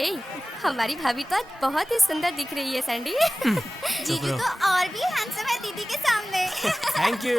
ए, हमारी भाभी तो आज बहुत ही सुंदर दिख रही है सैंडी। जीजू तो और भी हैंडसम है दीदी के सामने। Thank you.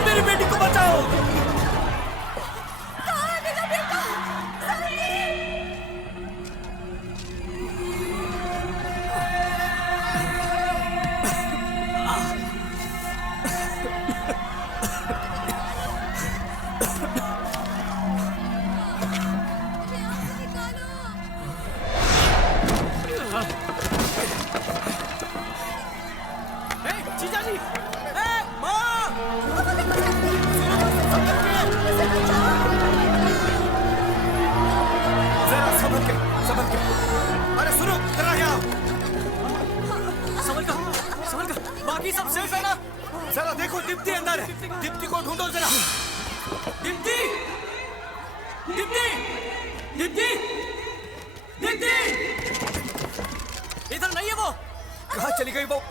मेरी बेटी को बचाओ। जीजाजी, अरे सुनो, जरा यहाँ संभल कर, बाकी सब सेफ है ना? जरा देखो दीप्ति अंदर है, दीप्ति को ढूंढो जरा। दीप्ति, दीप्ति, दीप्ति, दीप्ति, इधर नहीं है वो। कहाँ चली गई वो?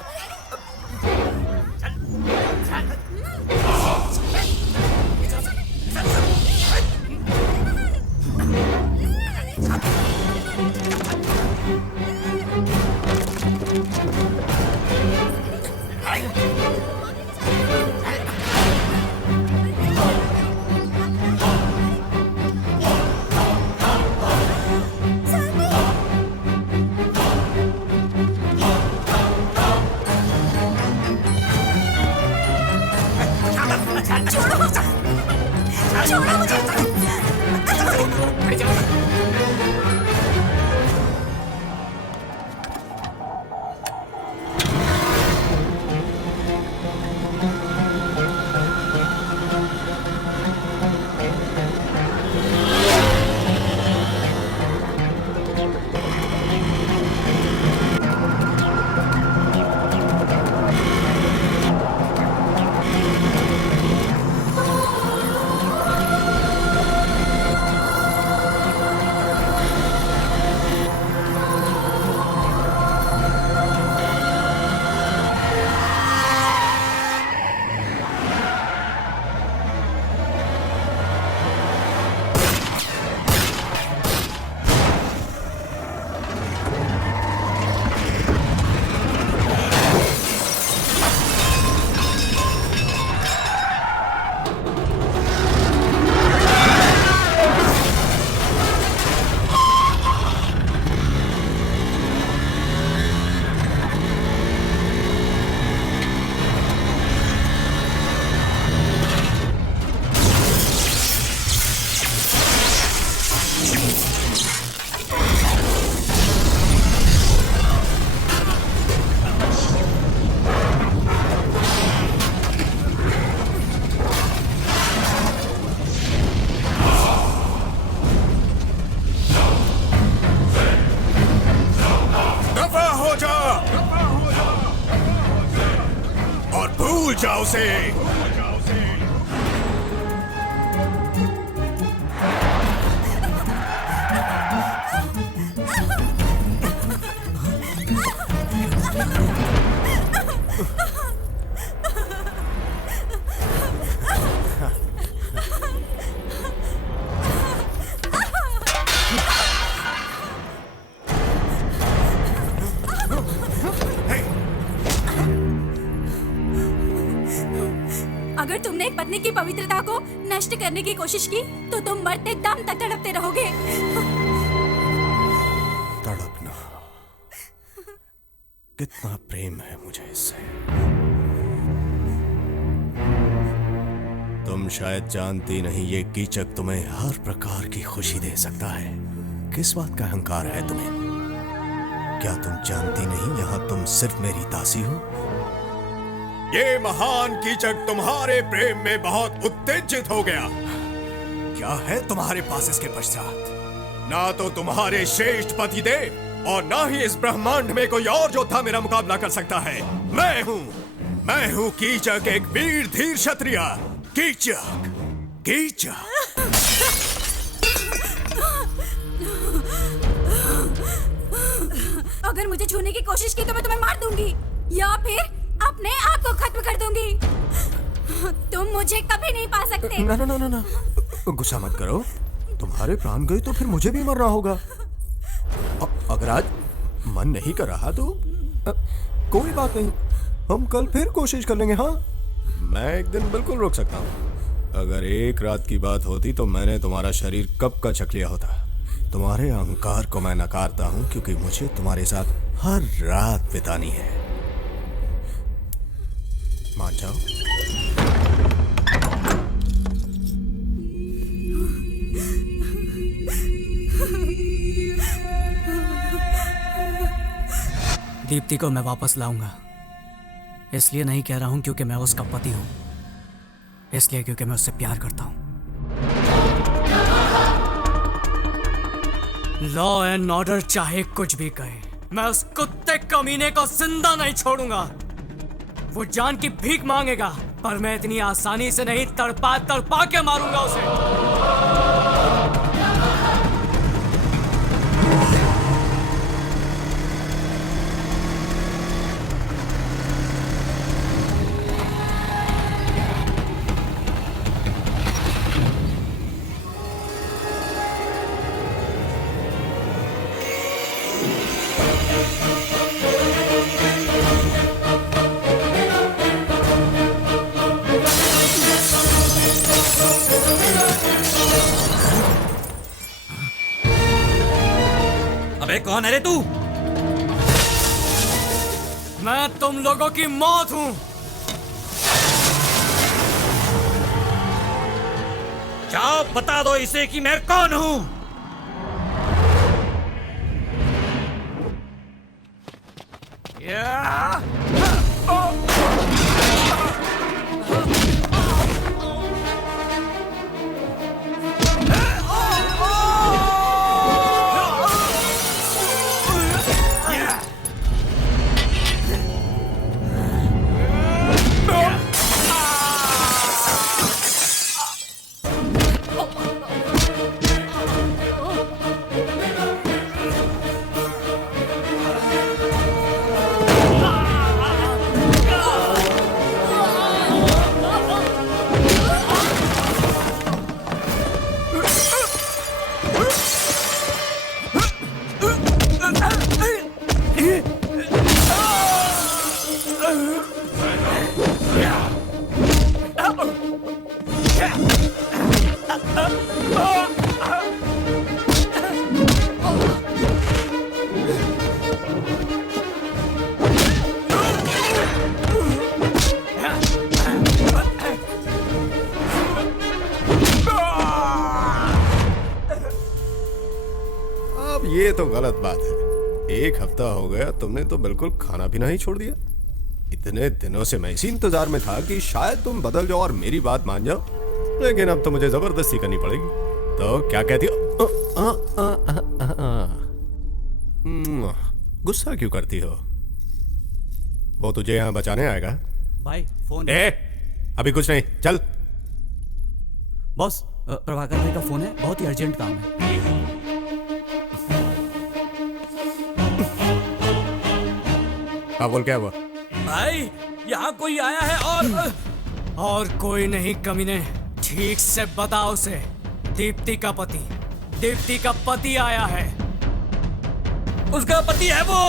जाओ से। अगर तुमने एक पत्नी की पवित्रता को नष्ट करने की कोशिश की तो तुम मरते दम तक तड़पते रहोगे। तड़पना, कितना प्रेम है मुझे इससे। तुम शायद जानती नहीं, ये कीचक तुम्हें हर प्रकार की खुशी दे सकता है। किस बात का अहंकार है तुम्हें? क्या तुम जानती नहीं यहाँ तुम सिर्फ मेरी दासी हो? ये महान कीचक तुम्हारे प्रेम में बहुत उत्तेजित हो गया। क्या है तुम्हारे पास इसके पश्चात? ना तो तुम्हारे श्रेष्ठ पति देव और ना ही इस ब्रह्मांड में कोई और योद्धा मेरा मुकाबला कर सकता है। मैं हूँ कीचक, एक वीर धीर क्षत्रिय। कीचक, कीचक। अगर मुझे छूने की कोशिश की तो मैं तुम्हें मार दूंगी या फिर अपने आप को खत्म कर दूंगी। तुम मुझे कभी नहीं पा सकते। ना, गुस्सा मत करो। तुम्हारे प्राण गए तो फिर मुझे भी मरना होगा। अगर आज मन नहीं कर रहा तो कोई बात नहीं, हम कल फिर कोशिश कर लेंगे। हाँ, मैं एक दिन बिल्कुल रोक सकता हूँ। अगर एक रात की बात होती तो मैंने तुम्हारा शरीर कब का चख लिया होता। तुम्हारे अहंकार को मैं नकारता हूँ क्योंकि मुझे तुम्हारे साथ हर रात बितानी है। मान जाओ। दीप्ति को मैं वापस लाऊंगा। इसलिए नहीं कह रहा हूं क्योंकि मैं उसका पति हूं, इसलिए क्योंकि मैं उससे प्यार करता हूं। लॉ एंड ऑर्डर चाहे कुछ भी कहे, मैं उस कुत्ते कमीने को जिंदा नहीं छोड़ूंगा। वो जान की भीख मांगेगा पर मैं इतनी आसानी से नहीं, तड़पा तड़पा के मारूंगा उसे। अबे कौन है रे तू? मैं तुम लोगों की मौत हूं। जाओ बता दो इसे कि मैं कौन हूं। ये तो गलत बात है। एक हफ्ता हो गया तुमने तो बिल्कुल खाना पीना ही छोड़ दिया। इतने दिनों से मैं इसी इंतजार में था कि शायद तुम बदल जाओ और मेरी बात मान जाओ, लेकिन अब तो मुझे जबरदस्ती करनी पड़ेगी। तो क्या कहती हो? गुस्सा क्यों करती हो? वो तुझे यहाँ बचाने आएगा। भाई फोन। अभी कुछ नहीं, चल। बॉस, प्रभाकर भाई का फोन है, बहुत ही अर्जेंट काम है। हाँ बोल, क्या हुआ? भाई यहाँ कोई आया है और कोई नहीं कमीने, ठीक से बताओ उसे। दीप्ति का पति आया है। उसका पति है वो।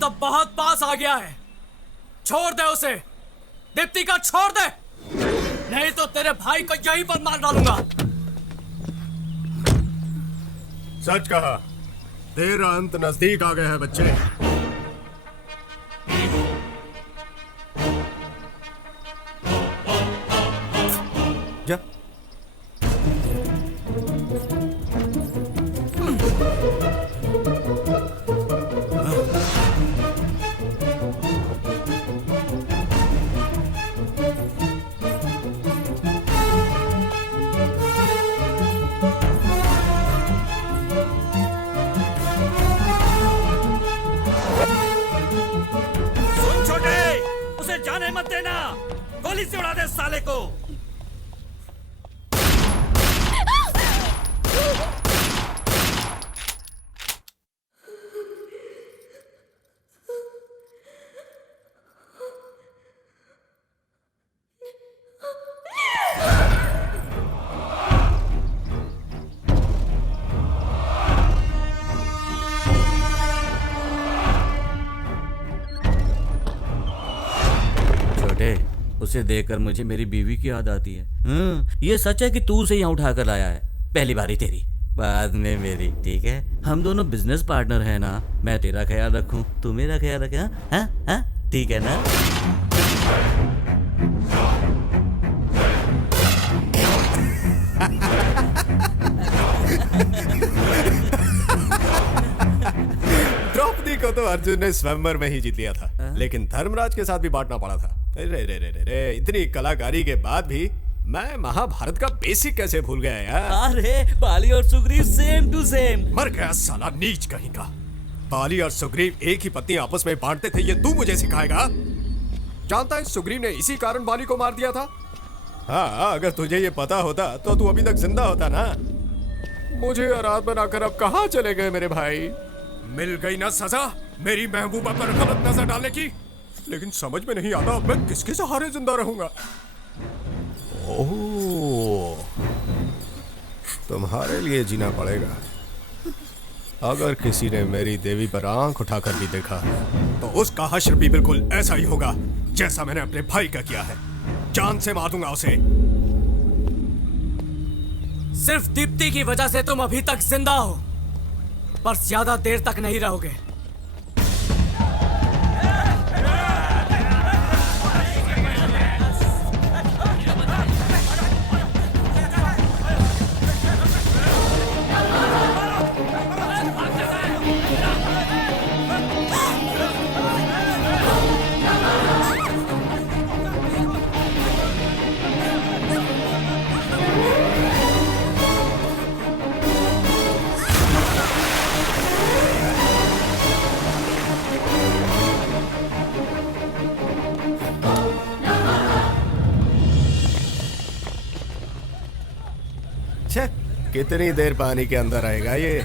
तो बहुत पास आ गया है। छोड़ दे उसे, दीप्ति का छोड़ दे, नहीं तो तेरे भाई को यहीं पर मार डालूंगा। सच कहा, तेरा अंत नजदीक आ गया है बच्चे। जा। सुन छोटे, उसे जाने मत देना, गोली से उड़ा दे साले को। छोटे, उसे देखकर मुझे मेरी बीवी की याद आती है। ये सच है कि तू उसे यहाँ उठा कर लाया है? पहली बारी तेरी, बाद में मेरी, ठीक है? हम दोनों बिजनेस पार्टनर हैं ना, मैं तेरा ख्याल रखूं, तू मेरा ख्याल रखे। हाँ हाँ, ठीक है ना? द्रौपदी को तो अर्जुन ने स्वयंवर में ही जीत लिया था, लेकिन धर्मराज के साथ भी बांटना पड़ा था। रे रे रे रे रे, इतनी कलाकारी के बाद भी मैं महाभारत का बेसिक कैसे भूल गया यार। अरे बाली और सुग्रीव सेम टू सेम। मर गया साला नीच कहीं का। बाली और सुग्रीव एक ही पत्नी आपस में बांटते थे, ये तू मुझे सिखाएगा? जानता है सुग्रीव ने इसी कारण बाली को मार दिया था। हाँ, अगर तुझे ये पता होता तो तू अभी तक जिंदा होता ना। मुझे आराध बनाकर अब कहाँ चले गए मेरे भाई? मिल गई ना सजा मेरी महबूबा पर गलत नजर डालने की। लेकिन समझ में नहीं आता अब मैं किसके सहारे जिंदा रहूंगा। ओह, तुम्हारे लिए जीना पड़ेगा। अगर किसी ने मेरी देवी पर आंख उठाकर भी देखा तो उसका हश्र भी बिल्कुल ऐसा ही होगा जैसा मैंने अपने भाई का किया है। जान से मार दूंगा उसे। सिर्फ दीप्ति की वजह से तुम अभी तक जिंदा हो, पर ज्यादा देर तक नहीं रहोगे। कितनी देर पानी के अंदर रहेगा ये?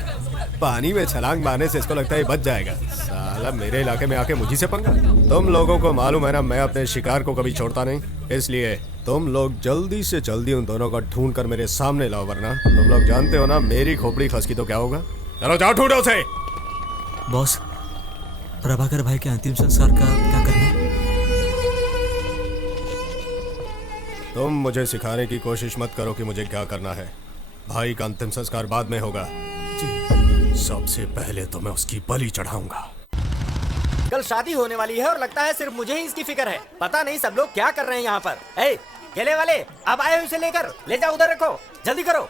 पानी में छलांग मारने से इसको लगता है बच जाएगा। साला मेरे इलाके में आके मुझी से पंगा। तुम लोगों को मालूम है ना, मैं अपने शिकार को कभी छोड़ता नहीं। इसलिए तुम लोग जल्दी से जल्दी उन दोनों को ढूंढ कर मेरे सामने लाओ, वरना तुम लोग जानते हो ना मेरी खोपड़ी खसकी तो क्या होगा। चलो जाओ ढूंढो उसे। बॉस, प्रभाकर भाई के अंतिम संस्कार का क्या करना? तुम मुझे सिखाने की कोशिश मत करो कि मुझे क्या करना है। भाई का अंतिम संस्कार बाद में होगा। सबसे पहले तो मैं उसकी बलि चढ़ाऊंगा। कल शादी होने वाली है और लगता है सिर्फ मुझे ही इसकी फिक्र है। पता नहीं सब लोग क्या कर रहे हैं यहाँ पर। ए, केले वाले, अब आए हो इसे लेकर, ले जाओ उधर रखो, जल्दी करो।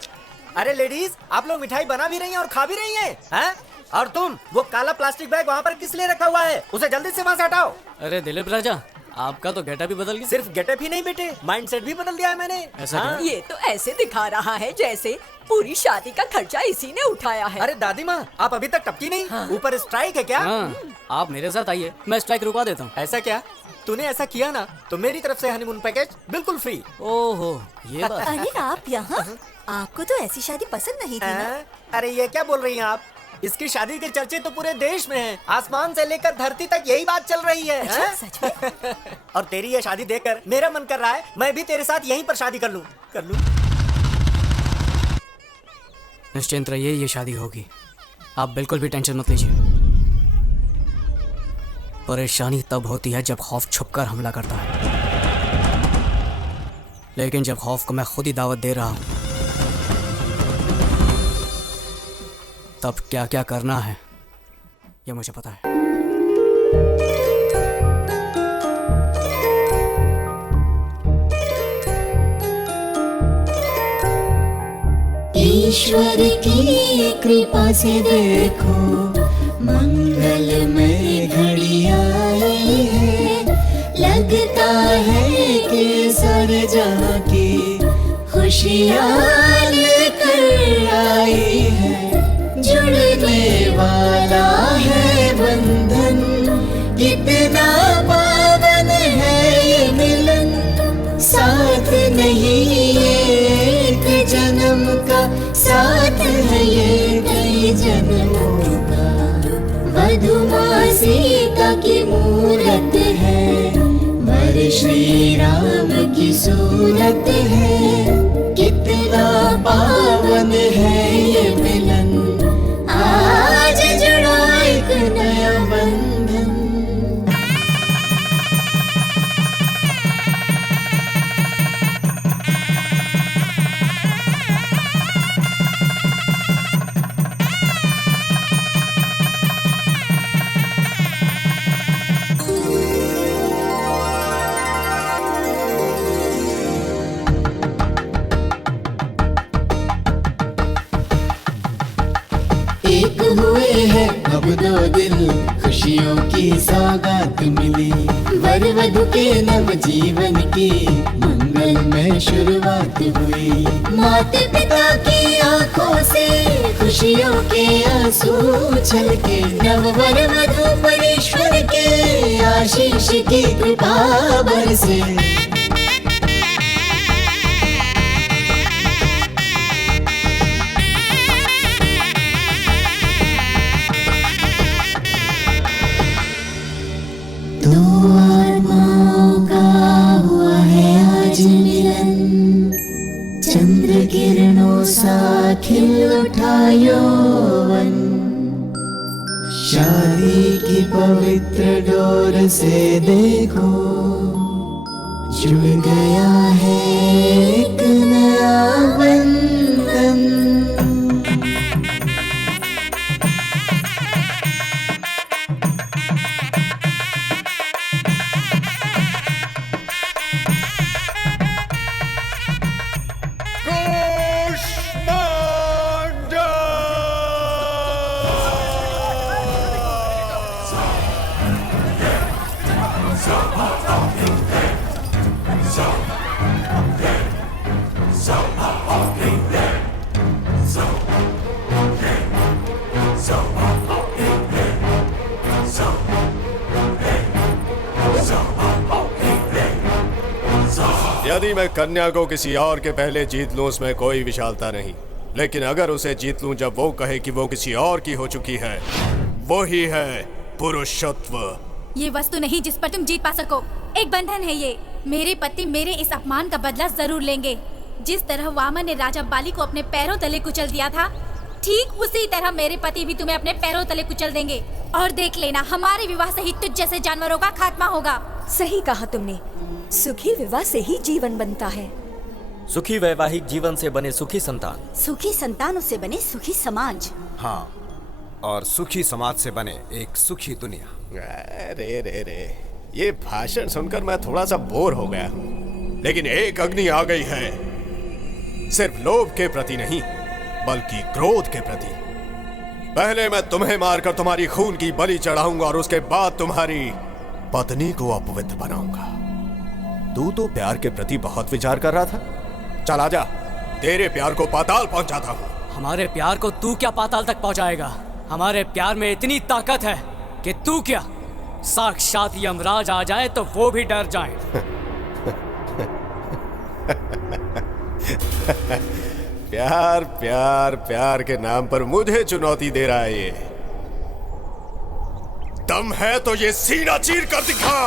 अरे लेडीज, आप लोग मिठाई बना भी रही हैं और खा भी रही हैं, हैं? और तुम वो काला प्लास्टिक बैग वहाँ पर किस लिए रखा हुआ है? उसे जल्दी से वहाँ से हटाओ। अरे दिलीप राजा, आपका तो गेटअप भी बदल गया। सिर्फ गेटअप ही नहीं बेटे, माइंडसेट भी बदल दिया है मैंने। ऐसा हाँ? ये तो ऐसे दिखा रहा है जैसे पूरी शादी का खर्चा इसी ने उठाया है। अरे दादी माँ, आप अभी तक टपकी नहीं? हाँ। ऊपर स्ट्राइक है क्या? हाँ, आप मेरे साथ आइए, मैं स्ट्राइक रुकवा देता हूँ। ऐसा क्या? तूने ऐसा किया ना तो मेरी तरफ से हनीमून पैकेज बिल्कुल फ्री। ओहो, ये बात। अरे आप यहाँ? आपको तो ऐसी शादी पसंद नहीं थी ना? अरे ये क्या बोल रही हैं आप? इसकी शादी के चर्चे तो पूरे देश में हैं। आसमान से लेकर धरती तक यही बात चल रही है। अच्छा, सच में? और तेरी ये शादी देखकर मेरा मन कर रहा है मैं भी तेरे साथ यहीं पर शादी कर लूं। निश्चिंत रहिए, ये शादी होगी। आप बिल्कुल भी टेंशन मत लीजिए। परेशानी तब होती है जब खौफ छुपकर हमला करता है, लेकिन जब खौफ को मैं खुद ही दावत दे रहा हूं, तब क्या क्या करना है ये मुझे पता है। ईश्वर की कृपा से देखो मंगलमय घड़ी आई है, लगता है कि सारे जहां की खुशियाँ लेकर आई है। जुड़ने वाला है बंधन, कितना पावन है ये मिलन, साथ नहीं एक जन्म का, साथ है ये कई जन्मों का। वधुमा सीता की मूरत है, वर श्री राम की सूरत है, कितना पावन है ये मिलन, आज जुड़ा एक नया बंधन। एक हुए हैं अब दो दिल, खुशियों की सौगात मिली, वर वधु के नव जीवन की मंगलमय शुरुआत हुई। माता पिता की आंखों से खुशियों के आंसू छलके, नव वर वधु पर ईश्वर के आशीष की कृपा बरसे। दो आत्माओं का हुआ है आज मिलन, चंद्र किरणों सा खिल उठा यौवन, शादी की पवित्र डोर से देखो जुड़ गया है एक नया बंधन। यदि मैं कन्या को किसी और के पहले जीत लूं उसमें कोई विशालता नहीं, लेकिन अगर उसे जीत लूं जब वो कहे कि वो किसी और की हो चुकी है, वो ही है पुरुषत्व। ये वस्तु नहीं जिस पर तुम जीत पा सको, एक बंधन है ये। मेरे पति मेरे इस अपमान का बदला जरूर लेंगे। जिस तरह वामन ने राजा बाली को अपने पैरों तले कुचल दिया था, ठीक उसी तरह मेरे पति भी तुम्हें अपने पैरों तले कुचल देंगे। और देख लेना, हमारे विवाह से ही तुझ जैसे जानवरों का खात्मा होगा। सही कहा तुमने, सुखी विवाह से ही जीवन बनता है। सुखी वैवाहिक जीवन से बने सुखी संतान, सुखी संतानों से बने सुखी समाज। हाँ, और सुखी समाज से बने एक सुखी दुनिया। रे रे रे, ये भाषण सुनकर मैं थोड़ा सा बोर हो गया, लेकिन एक अग्नि आ गई है, सिर्फ लोभ के प्रति नहीं बल्कि क्रोध के प्रति। पहले मैं तुम्हें मारकर तुम्हारी खून की बलि चढ़ाऊंगा और उसके बाद तुम्हारी पत्नी को अपवित्र बनाऊंगा। तू तो प्यार के प्रति बहुत विचार कर रहा था, चल आजा, तेरे प्यार को पाताल पहुंचाता हूँ। हमारे प्यार को तू क्या पाताल तक पहुंचाएगा? हमारे प्यार में इतनी ताकत है कि तू क्या, साक्षात यमराज आ जाए तो वो भी डर जाए। प्यार प्यार प्यार के नाम पर मुझे चुनौती दे रहा है ये। दम है तो ये सीना चीर कर दिखा।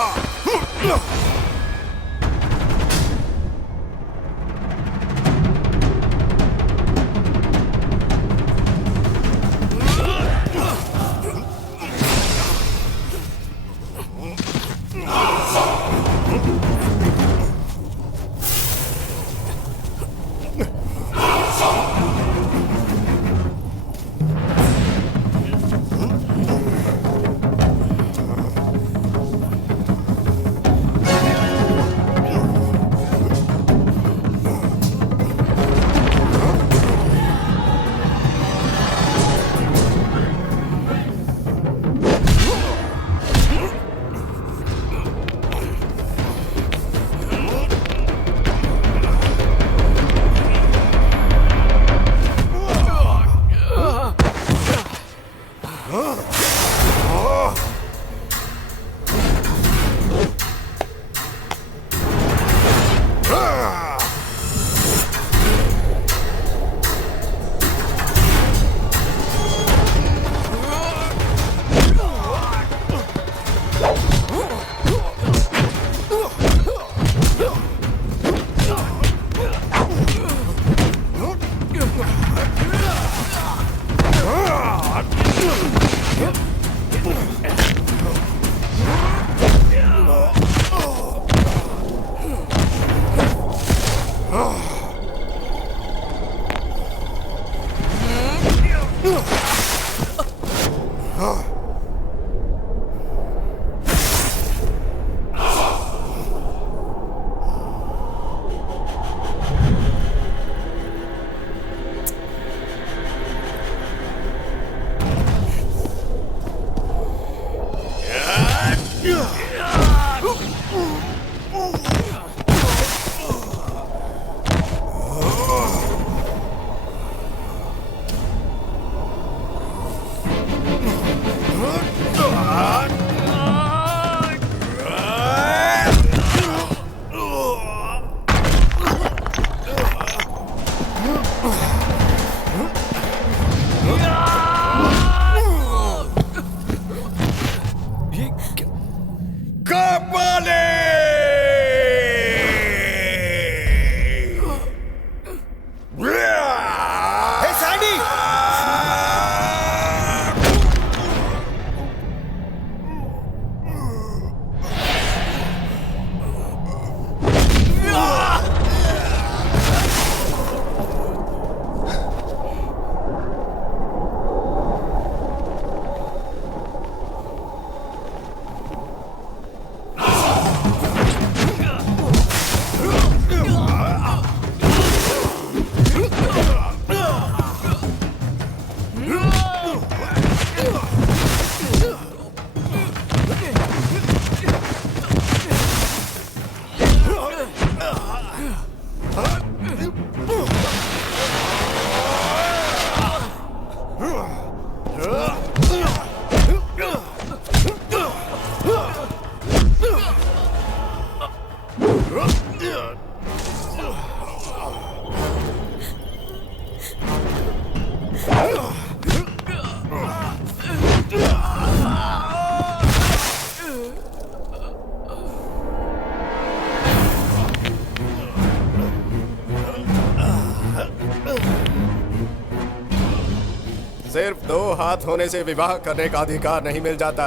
साथ होने से विवाह करने का अधिकार नहीं मिल जाता।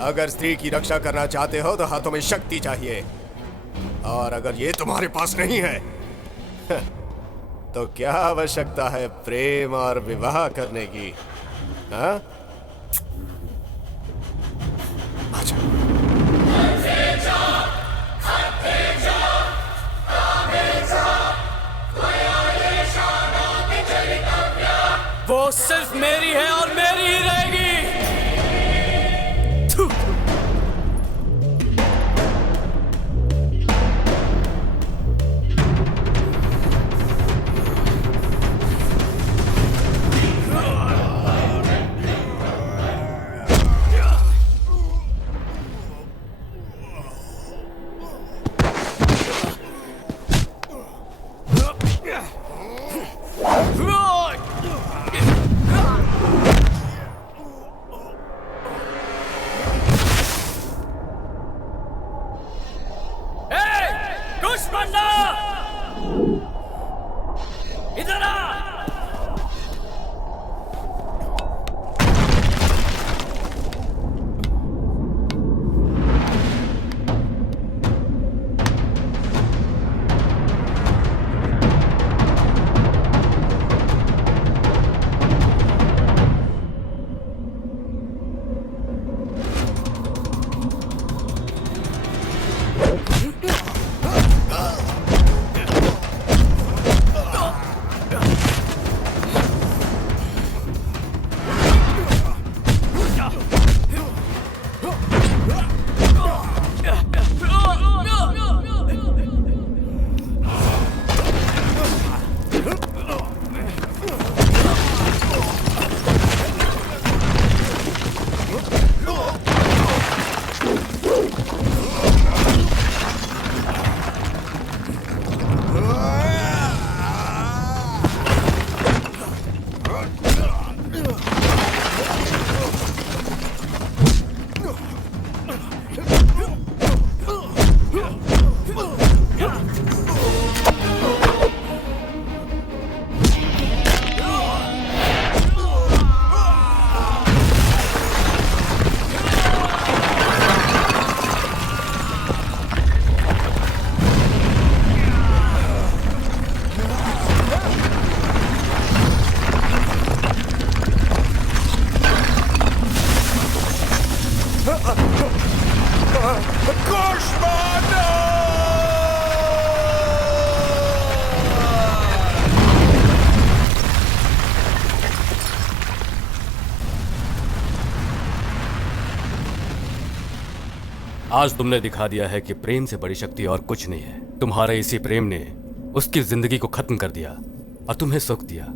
अगर स्त्री की रक्षा करना चाहते हो तो हाथों में शक्ति चाहिए, और अगर ये तुम्हारे पास नहीं है तो क्या आवश्यकता है प्रेम और विवाह करने की? हाँ? वो सिर्फ मेरी है और मेरी ही रहेगी। थू। इधर आ। आज तुमने दिखा दिया है कि प्रेम से बड़ी शक्ति और कुछ नहीं है। तुम्हारे इसी प्रेम ने उसकी जिंदगी को खत्म कर दिया और तुम्हें सुख दिया।